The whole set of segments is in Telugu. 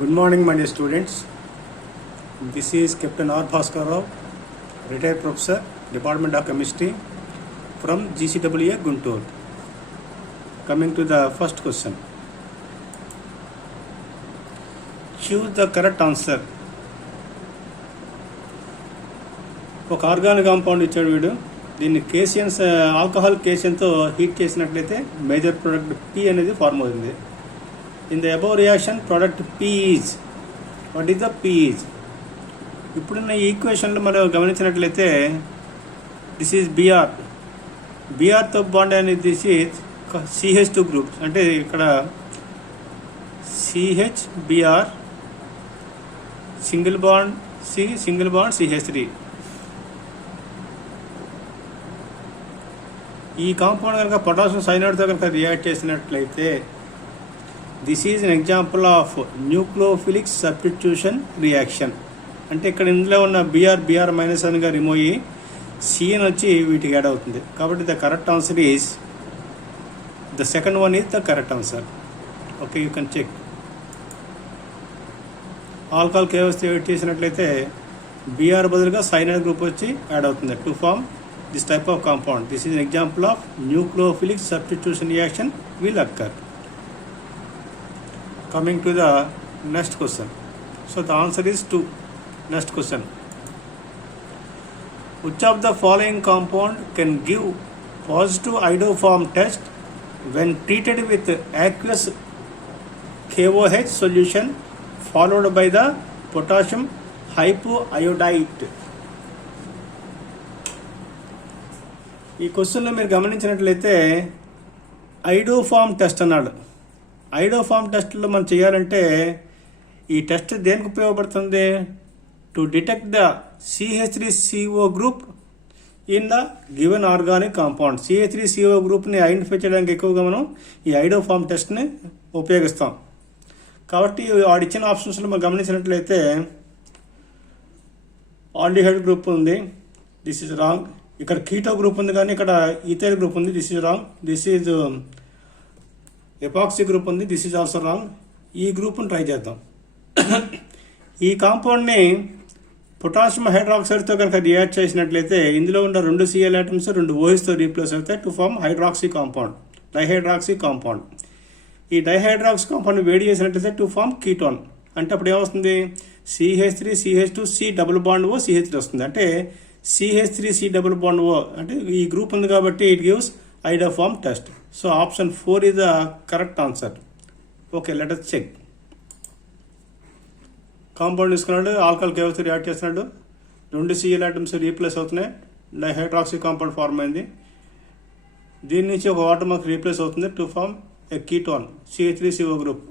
Good morning, my dear students. This is Captain R. Bhaskar Rao, retired professor, Department of Chemistry from GCWA Guntur. Coming to the first question. Choose the correct answer. ఒక ఆర్గానిక్ కాంపౌండ్ ఇచ్చాడు వీడు. దీన్ని కేసియన్స్ ఆల్కహాల్ కేసియన్తో హీట్ చేసినట్లయితే మేజర్ ప్రొడక్ట్ పి అనేది ఫార్మ్ అవుతుంది. In the above reaction product P is what is the P is. ఇప్పుడున్న ఈ ఈక్వేషన్లో మనం గమనించినట్లయితే దిస్ ఈజ్ బిఆర్. బిఆర్తో బాండ్ అనేది దిస్ ఈజ్ CH2 గ్రూప్స్. అంటే ఇక్కడ CH BR single bond single bond CH3. ఈ కాంపౌండ్ కనుక పొటాషియం సైనైడ్తో కనుక రియాక్ట్ చేసినట్లయితే this is an example of nucleophilic substitution reaction. అంటే ఇక్కడ ఇందులో ఉన్న బిఆర్ మైనస్ అనిగా రిమూవ్ అయ్యి సిఎన్ వచ్చి వీటికి యాడ్ అవుతుంది. కాబట్టి the correct answer is the second one is the correct answer. Okay, you can check. Alcohol కేవస్ చేసినట్లయితే బిఆర్ బదులుగా సైనైడ్ గ్రూప్ వచ్చి యాడ్ అవుతుంది to form this type of compound. This is an example of nucleophilic substitution reaction will occur. Coming to the next question. So the answer is 2. Next question. Which of the following compound can give positive iodoform test when treated with aqueous KOH solution followed by the potassium hypoiodide? ఈ క్వశ్చన్లో మీరు గమనించినట్లయితే ఐడోఫామ్ టెస్ట్ అన్నాడు. ఐడోఫామ్ టెస్ట్లో మనం చేయాలంటే ఈ టెస్ట్ దేనికి ఉపయోగపడుతుంది? To detect the CH3CO group in the given organic compound. CH3CO గ్రూప్ని ఐడెంటిఫై చేయడానికి ఎక్కువగా మనం ఈ ఐడోఫామ్ టెస్ట్ని ఉపయోగిస్తాం. కాబట్టి వాడిచ్చిన ఆప్షన్స్లో మనం గమనించినట్లయితే ఆల్డిహైడ్ గ్రూప్ ఉంది, దిస్ ఇస్ రాంగ్. ఇక్కడ కీటో గ్రూప్ ఉంది కానీ ఇక్కడ ఈథైల్ గ్రూప్ ఉంది, this is wrong. This is epoxy group ఉంది, దిస్ ఈజ్ ఆల్సో రాంగ్. ఈ గ్రూప్ని ట్రై చేద్దాం. ఈ కాంపౌండ్ని పొటాషియం హైడ్రాక్సైడ్తో కనుక రియాక్ట్ చేసినట్లయితే ఇందులో ఉన్న 2 Cl ఆటమ్స్ 2 OHతో రీప్లేస్ అవుతాయి to form hydroxy compound, dihydroxy compound. ఈ డైహైడ్రాక్సీ కాంపౌండ్ వేడి చేసినట్లయితే టు ఫార్మ్ కీటోన్. అంటే అప్పుడు ఏమొస్తుంది? CH3 CH2 C double bond O CH3 వస్తుంది. అంటే CH3 C double bond O అంటే ఈ గ్రూప్ ఉంది కాబట్టి it gives iodoform test. So option 4 is the correct answer. Okay, let us check. Compound తీసుకున్నాడు, ఆల్కహాల్ కేవస్ రియాక్ట్ చేస్తున్నాడు, 2 Cl ఆటమ్స్ రీప్లేస్ అవుతున్నాయి, డైహైడ్రాక్సీ కాంపౌండ్ ఫార్మ్ అయింది. దీని నుంచి ఒక వాటర్ మార్క్ రీప్లేస్ అవుతుంది to form a ketone CH3CO group.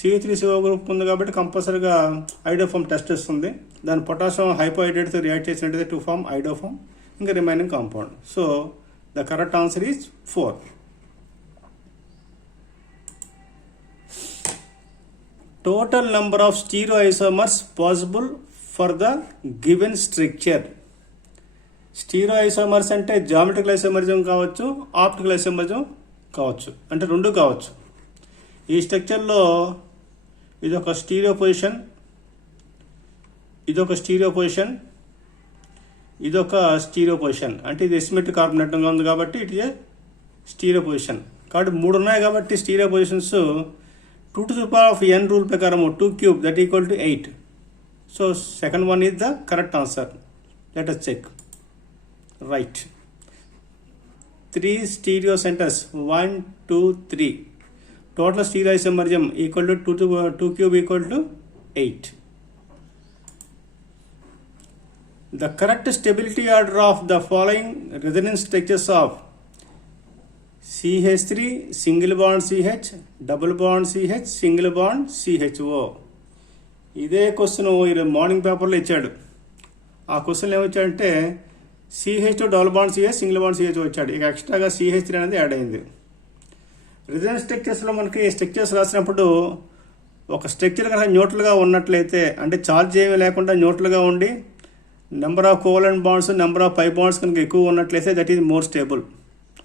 CH3CO group ఉంది కాబట్టి కంపల్సరీగా ఐడోఫామ్ టెస్ట్ ఇస్తుంది. దాని పొటాషియం హైపోహైడ్రేట్తో రియాక్ట్ చేసినట్టయితే టు ఫార్మ్ ఐడోఫామ్, ఇంకా remaining compound. So the correct answer is 4. Total number of stereoisomers possible for the given structure. Stereoisomers అంటే జామెట్రికల్ ఐసోమరిజం కావచ్చు, ఆప్టికల్ ఐసోమరిజం కావచ్చు, అంటే 2 కావచ్చు. ఈ స్ట్రక్చర్లో ఇదొక స్టీరియో పొజిషన్, ఇదొక స్టీరియో పొజిషన్, ఇదొక స్టీరియో పొజిషన్. అంటే ఇది ఎసిమెట్రిక్ కార్బనేట్గా ఉంది కాబట్టి ఇట్ ఈజ్ స్టీరియో పొజిషన్. కాబట్టి 3 ఉన్నాయి కాబట్టి stereo positions 2 to the power of n rule ప్రకారం 2 cube that equal to 8. So second one is the correct answer. Let us check. Right. 3 stereo centres 1 2 3. Total stereoisomerism equal to 2 cube equal to 8. The correct stability order of the following resonance structures of CH3 single bond CH, double bond CH, single bond CHO. ఇదే క్వశ్చన్ మార్నింగ్ పేపర్లో ఇచ్చాడు. ఆ క్వశ్చన్ ఏమొచ్చాడంటే CH2 double bond CH, single bond CH వచ్చాడు. ఇక ఎక్స్ట్రాగా CH3 అనేది యాడ్ అయింది. రిజనెన్స్ స్ట్రక్చర్స్లో మనకి స్ట్రక్చర్స్ రాసినప్పుడు ఒక స్ట్రక్చర్ కనుక న్యూట్రల్గా ఉన్నట్లయితే, అంటే ఛార్జ్ ఏమీ లేకుండా న్యూట్రల్గా ఉండి number of covalent bonds, number of pi bonds కనుక ఎక్కువ ఉన్నట్లయితే దట్ ఈజ్ మోర్ స్టేబుల్.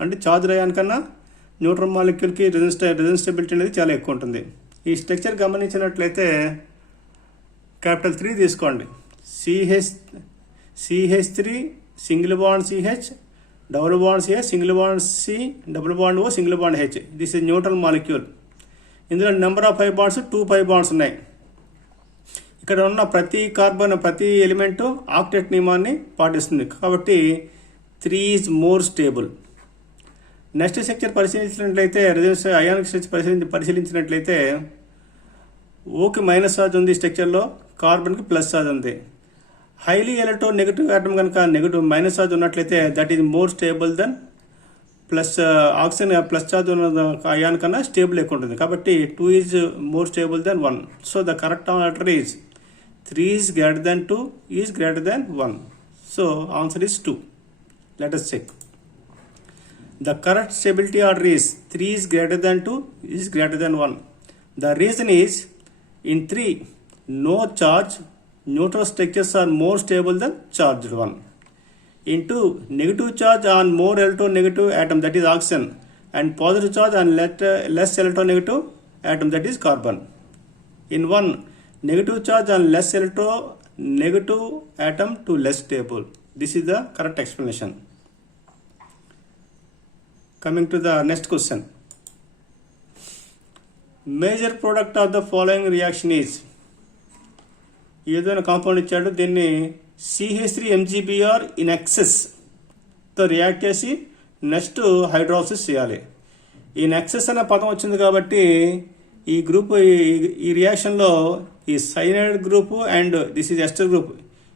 అంటే ఛార్జ్ అయాన్ కన్నా న్యూట్రల్ మాలిక్యూల్కి రెసిస్టెబిలిటీ అనేది చాలా ఎక్కువ ఉంటుంది. ఈ స్ట్రక్చర్ గమనించినట్లయితే క్యాపిటల్ 3 తీసుకోండి. CH3 single bond CH, double bond CH, single bond C, double bond O, single bond H. This is neutral molecule. ఇందులో నెంబర్ ఆఫ్ 5 బాండ్స్ 2 5 బాండ్స్ ఉన్నాయి. ఇక్కడ ఉన్న ప్రతి కార్బన్ ప్రతి ఎలిమెంట్ ఆక్టెట్ నియమాన్ని పాటిస్తుంది కాబట్టి 3 is more stable. Next structure పరిశీలించినట్లయితే రెజోనెన్స్ అయానిక్ స్ట్రక్చర్ పరిశీలించినట్లయితే ఓకి మైనస్ ఛార్జ్ ఉంది స్ట్రక్చర్లో, కార్బన్కి ప్లస్ ఛార్జ్ ఉంది. హైలీ ఎలక్ట్రో నెగిటివ్ ఆటమ్ కనుక నెగిటివ్ మైనస్ ఛార్జ్ ఉన్నట్లయితే that is more stable than plus oxygen plus charge ఉన్న అయాన్ కన్నా స్టేబుల్ ఎక్కువ ఉంటుంది కాబట్టి 2 is more stable than 1. So the correct answer is 3 is greater than 2 is greater than 1. So answer is 2. Let us check. The correct stability order is 3 is greater than 2 is greater than 1. The reason is in 3 no charge neutral structures are more stable than charged one. In 2 negative charge on more electronegative atom that is oxygen and positive charge on less electronegative atom that is carbon. In 1 negative charge on less electronegative atom to less stable. This is the correct explanation. Coming to the next question. Major product of the following reaction is, ఏదైనా కాంపౌండ్ ఇచ్చాడు, దీన్ని CH3MgBr ఇన్ ఎక్సెస్తో రియాక్ట్ చేసి నెక్స్ట్ హైడ్రాలసిస్ చేయాలి. ఈ నెక్సెస్ అనే పదం వచ్చింది కాబట్టి ఈ గ్రూప్ ఈ రియాక్షన్లో ఈ cyanide group and this is ester group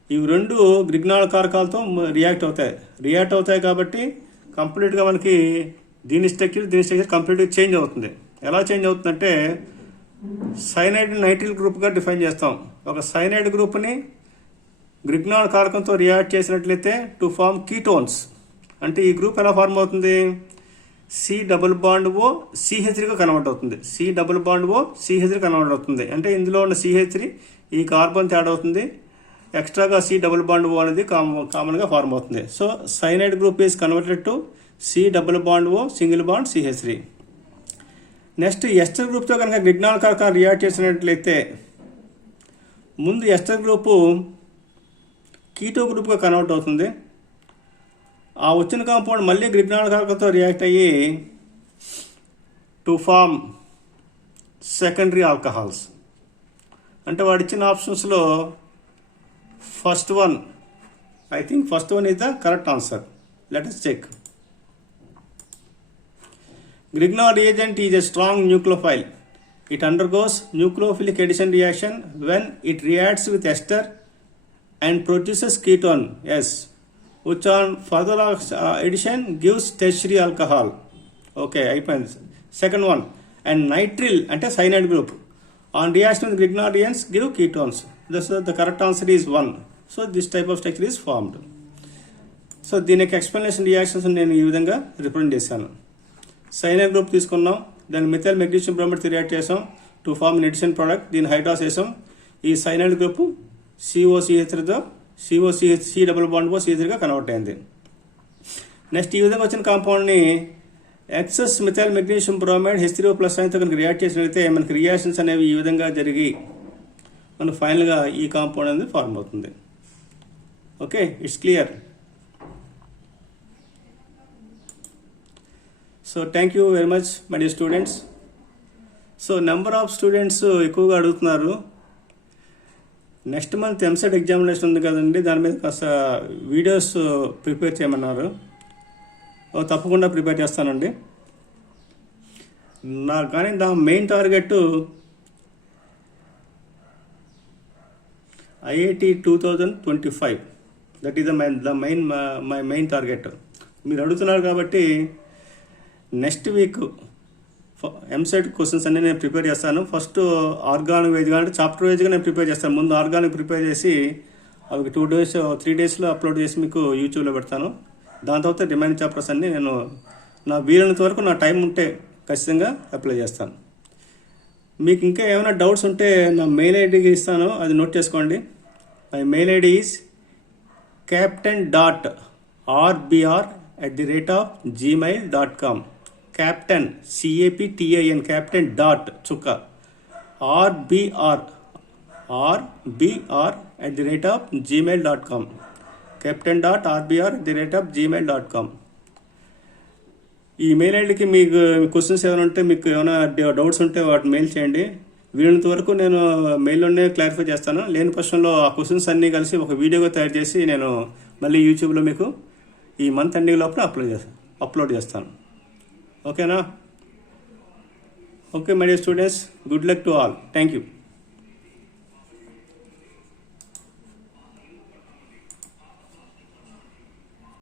ఇవి రెండు గ్రిగ్నాల్ కారకాలతో రియాక్ట్ అవుతాయి కాబట్టి కంప్లీట్గా మనకి దీని స్ట్రక్చర్ కంప్లీట్గా చేంజ్ అవుతుంది. ఎలా చేంజ్ అవుతుందంటే సైనైడ్ నైట్రిల్ గ్రూప్గా డిఫైన్ చేస్తాం. ఒక సైనైడ్ గ్రూప్ని గ్రిగ్నాల్ కారకంతో రియాక్ట్ చేసినట్లయితే టు ఫార్మ్ కీటోన్స్. అంటే ఈ గ్రూప్ ఎలా ఫార్మ్ అవుతుంది? C డబుల్ బాండ్ O CH3గా కన్వర్ట్ అవుతుంది. C double bond O CH3 convert అవుతుంది. అంటే ఇందులో ఉన్న CH3 ఈ కార్బన్ తేడా అవుతుంది, ఎక్స్ట్రాగా C డబుల్ బాండ్ O అనేది కామన్గా ఫార్మ్ అవుతుంది. So cyanide group is converted to C double bond O single bond CH3. Next ester గ్రూప్తో కనుక గ్రిగ్నాల్ కారకం రియాక్ట్ చేసినట్లయితే ముందు ఎస్టర్ గ్రూపు కీటో గ్రూప్గా కన్వర్ట్ అవుతుంది. ఆ వచ్చిన కాంపౌండ్ మళ్ళీ గ్రిగ్నాల్ కారకంతో రియాక్ట్ అయ్యి టు ఫార్మ్ సెకండరీ ఆల్కహాల్స్. అంటే వాడు ఇచ్చిన ఆప్షన్స్లో first one is the correct answer. Let us check. Grignard reagent is a strong nucleophile. It undergoes nucleophilic addition reaction when it reacts with ester and produces ketone S, which on further addition gives tertiary alcohol. Okay, అయిపోయింది. Second one, and nitrile అంటే cyanide group on reaction with Grignard reagents give ketones. The correct answer is 1. So this type of structure is formed. So దీనికి ఎక్స్ప్లెనేషన్ రియాక్షన్స్ నేను ఈ విధంగా రిప్రజెంట్ చేశాను. సైనైడ్ గ్రూప్ తీసుకున్నాం, దాన్ని మిథైల్ మెగ్నీషియం బ్రోమైడ్ రియాక్ట్ చేసాం to form in addition product, దీన్ని హైడ్రాస్ చేసాం. ఈ సైనైడ్ గ్రూప్ COCH3తో C డబుల్ బాండ్ O CH3గా కన్వర్ట్ అయింది. నెక్స్ట్ ఈ విధంగా వచ్చిన కాంపౌండ్ని excess methyl magnesium bromide H3O+ తో కనుక రియాక్ట్ చేసినట్లయితే మనకి రియాక్షన్స్ అనేవి ఈ విధంగా జరిగి మనకు ఫైనల్గా ఈ కాంపౌండ్ అనేది ఫార్మ్ అవుతుంది. Okay, it's clear. So thank you very much my dear students. So number of students ఎక్కువగా అడుగుతున్నారు. నెక్స్ట్ మంత్ ఎంసెట్ ఎగ్జామినేషన్ ఉంది కదండి, దాని మీద కాస్త వీడియోస్ ప్రిపేర్ చేయమన్నారు. తప్పకుండా ప్రిపేర్ చేస్తానండి. కానీ నా main target IIT 2025. That is my main target. మీరు అడుగుతున్నారు కాబట్టి నెక్స్ట్ వీక్ ఎంసెట్ క్వశ్చన్స్ అన్నీ నేను ప్రిపేర్ చేస్తాను. ఫస్ట్ ఆర్గానిక్ వైజ్గా అంటే చాప్టర్ వైజ్గా నేను ప్రిపేర్ చేస్తాను. ముందు ఆర్గానిక్ ప్రిపేర్ చేసి అవి 2 days 3 daysలో అప్లోడ్ చేసి మీకు యూట్యూబ్లో పెడతాను. దాని తర్వాత రిమైనింగ్ చాప్టర్స్ అన్నీ నేను నా వీలైనంత వరకు నా టైం ఉంటే ఖచ్చితంగా అప్లై చేస్తాను. మీకు ఇంకా ఏమైనా డౌట్స్ ఉంటే నా మెయిల్ ఐడికి ఇస్తాను, అది నోట్ చేసుకోండి. My mail ID is captain@gmail.com. captain CAPTAN captain dot చుక్క rbr@gmail.com captain.rbr@gmail.com. ఈ మెయిల్ ఐడికి మీకు క్వశ్చన్స్ ఏమైనా ఉంటే, మీకు ఏమైనా డౌట్స్ ఉంటే వాటి మెయిల్ చేయండి. వీలైనంత వరకు నేను మెయిల్లోనే క్లారిఫై చేస్తాను. లేని పక్షంలో ఆ క్వశ్చన్స్ అన్నీ కలిసి ఒక వీడియోగా తయారు చేసి నేను మళ్ళీ యూట్యూబ్లో మీకు ఈ మంత్ ఎండింగ్ లోపల అప్లోడ్ చేస్తాను. ఓకేనా? Okay my dear students, good luck to all. Thank you.